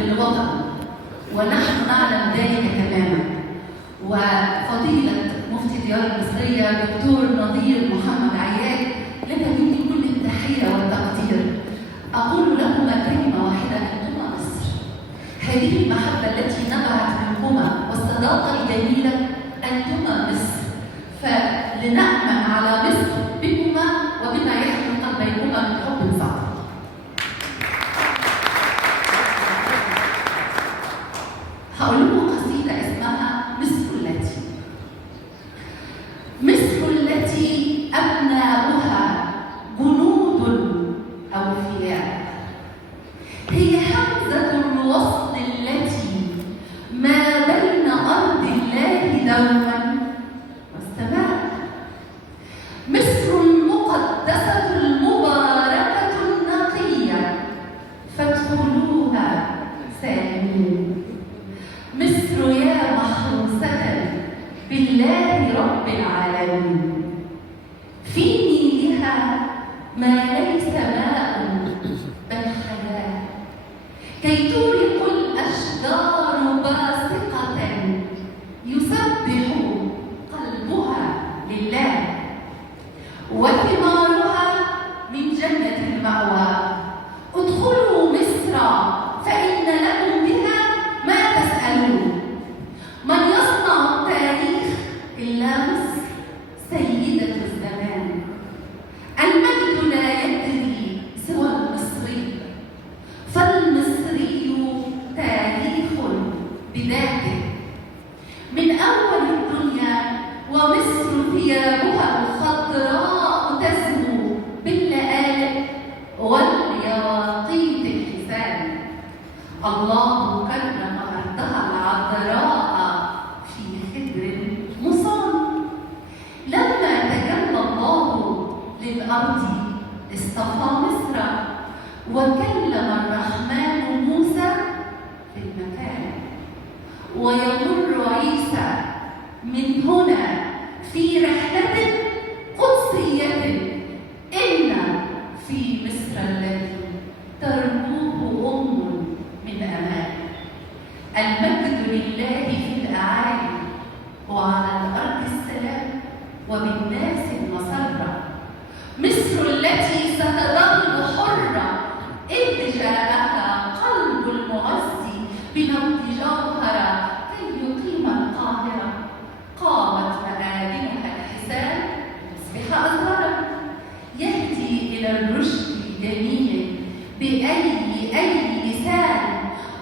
للوطن، ونحن نعلم ذلك تماما. وفضيلة مفتي الديار المصرية دكتور نظير محمد عياد لك مني كل التحية والتقدير. أقول لكما كلمة واحدة: أنتما مصر. هذه المحبة التي نبعت منكما والصداقة الجميلة، أنتما مصر. فلنأمن على مصر بكما وبما يحمل قلبيكما من حب صادق. هقول لكم قصيدة اسمها مصر التي. مصر التي أبناؤها جنود أوفياء، هي همزة الوصل التي ما بين أرض الله دوما والسماء. مصر المقدسة المباركة النقية، فادخلوها سالمين. مصر يا محروسة بالله رب العالمين، في نيلها ما ليس ماء بل حياة، كي تورق الأشجار باسقة يسبح قلبها لله، وثمارها من جنة المأوى. ادخلوا مصر فإن لكم بها ما تسألون. من يصنع التاريخ إلا مصر سيدة الزمان. المجد لا يدري سوى المصري، فالمصري تاريخ بذاته. من أول الدنيا ومصر ثيابها الخضراء تزهو باللآلئ واليواقيت الحسان. الله كرم أرضها العذراء في خدر مصان. لما تجلى الله للأرض اصطفى مصر، وكلم الرحمن موسى في المكان. ويمر عيسى من هنا في رحلة قدسية، إن في مصر الذي ترموه أم من أمان. المجد لله في الأعالي، وعلى الأرض السلام، وبالناس المسرة. مصر التي ستظل حرة إذ جاءها قلب المعز بنبض جوهرة كي يقيم القاهرة. قامت مآذنها الحسان تصبح أزهرا، يهدي إلى الرشد الجميل بأي لسان.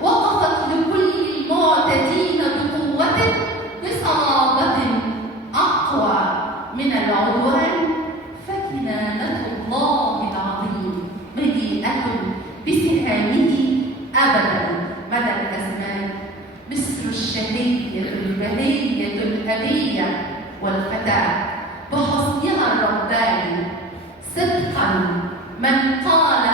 وقفت لكل المعتدين بقوة بصلابة أقوى من العدوان. فكنانة الله العظيم مليئة بسهامه أبدا مدى الأزمان. مصر الشهية البهية الأبية والفتاة، بحسنها الرباني صدقا من قال